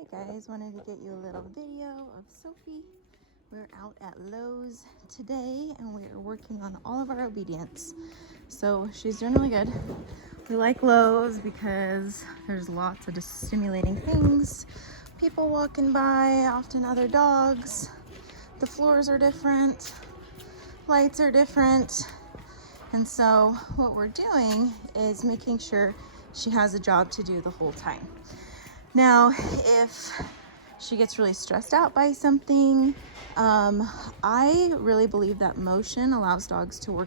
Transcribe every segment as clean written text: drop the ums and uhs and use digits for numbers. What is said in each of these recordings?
Hey guys, wanted to get you a little video of Sophie. We're out at Lowe's today and we're working on all of our obedience. So she's doing really good. We like Lowe's because there's lots of just stimulating things. People walking by, often other dogs. The floors are different, lights are different. And so what we're doing is making sure she has a job to do the whole time. Now, if she gets really stressed out by something, I really believe that motion allows dogs to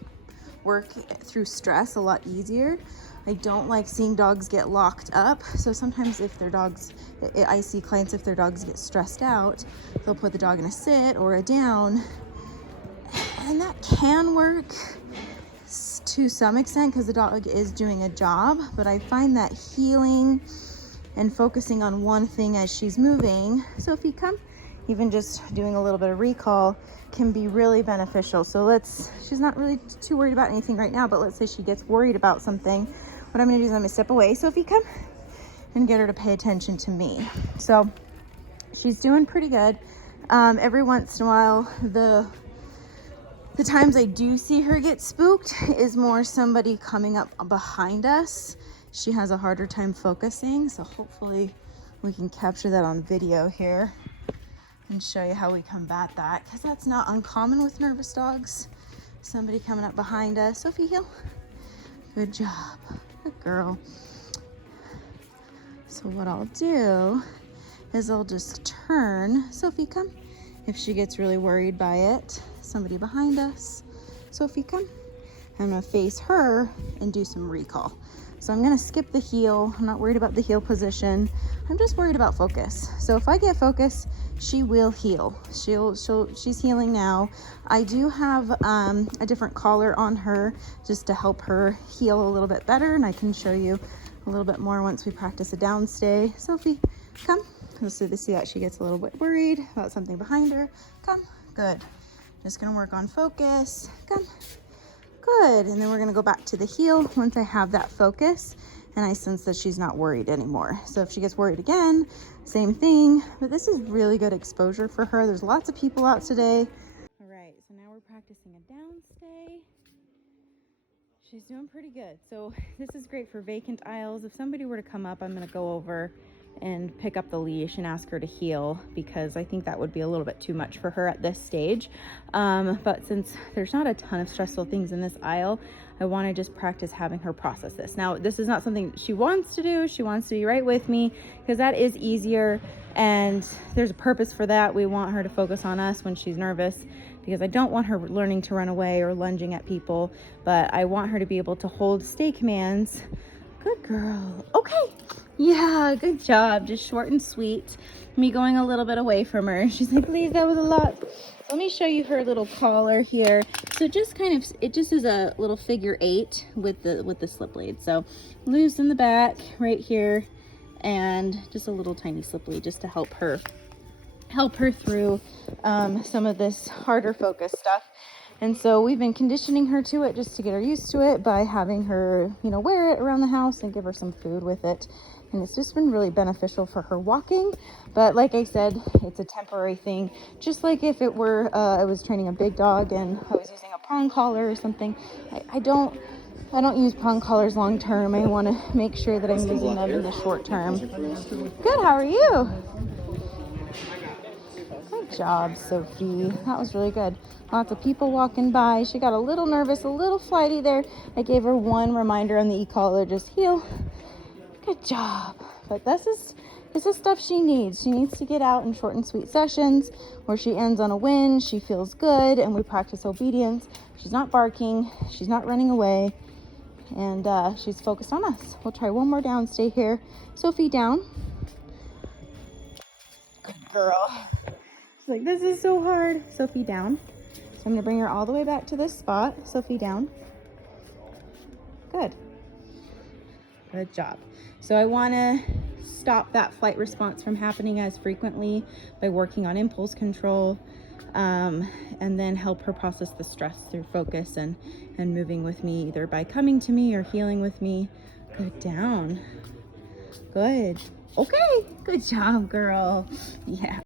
work through stress a lot easier. I don't like seeing dogs get locked up. So sometimes if their dogs, I see clients, if their dogs get stressed out, they'll put the dog in a sit or a down. And that can work to some extent because the dog is doing a job. But I find that healing and focusing on one thing as she's moving, Sophie, come, even just doing a little bit of recall can be really beneficial. So she's not really too worried about anything right now, but let's say she gets worried about something. What I'm gonna do is I'm gonna step away, Sophie, come, and get her to pay attention to me. So she's doing pretty good. Every once in a while, the times I do see her get spooked is more somebody coming up behind us. She has a harder time focusing, so hopefully we can capture that on video here and show you how we combat that, because that's not uncommon with nervous dogs. Somebody coming up behind us. Sophie, heel. Good job. Good girl. So what I'll do is I'll just turn. Sophie, come. If she gets really worried by it, somebody behind us. Sophie, come. I'm gonna face her and do some recall. So I'm gonna skip the heel. I'm not worried about the heel position. I'm just worried about focus. So if I get focus, she will heal. She's healing now. I do have a different collar on her just to help her heal a little bit better. And I can show you a little bit more once we practice a downstay. Sophie, come. So to see that she gets a little bit worried about something behind her. Come, good. Just gonna work on focus. Come. Good, and then we're gonna go back to the heel once I have that focus and I sense that she's not worried anymore. So if she gets worried again, same thing, but this is really good exposure for her. There's lots of people out today. All right, so now we're practicing a downstay. She's doing pretty good. So this is great for vacant aisles. If somebody were to come up, I'm gonna go over and pick up the leash and ask her to heel, because I think that would be a little bit too much for her at this stage. But since there's not a ton of stressful things in this aisle, I want to just practice having her process this. Now, this is not something she wants to do. She wants to be right with me because that is easier, and there's a purpose for that. We want her to focus on us when she's nervous, because I don't want her learning to run away or lunging at people, but I want her to be able to hold stay commands. Good girl. Okay. Yeah, good job. Just short and sweet. Me going a little bit away from her. She's like, please, that was a lot. So let me show you her little collar here. So just kind of, it just is a little figure 8 with the slip blade. So loose in the back right here, and just a little tiny slip blade just to help her through some of this harder focus stuff. And so we've been conditioning her to it just to get her used to it by having her, wear it around the house and give her some food with it. And it's just been really beneficial for her walking. But like I said, it's a temporary thing. Just like if it were, I was training a big dog and I was using a prong collar or something. I don't use prong collars long term. I want to make sure that I'm using them in the short term. Good, how are you? Good job, Sophie. That was really good. Lots of people walking by. She got a little nervous, a little flighty there. I gave her one reminder on the e-collar, just heel. Good job. But this is stuff she needs. She needs to get out in short and sweet sessions where she ends on a win. She feels good, and we practice obedience. She's not barking. She's not running away. And she's focused on us. We'll try one more down. Stay here. Sophie, down. Good girl. She's like, this is so hard. Sophie, down. So I'm going to bring her all the way back to this spot. Sophie, down. Good. Good job. So I want to stop that flight response from happening as frequently by working on impulse control, and then help her process the stress through focus and moving with me, either by coming to me or healing with me. Good, down. Good. Okay, good job, girl. Yeah.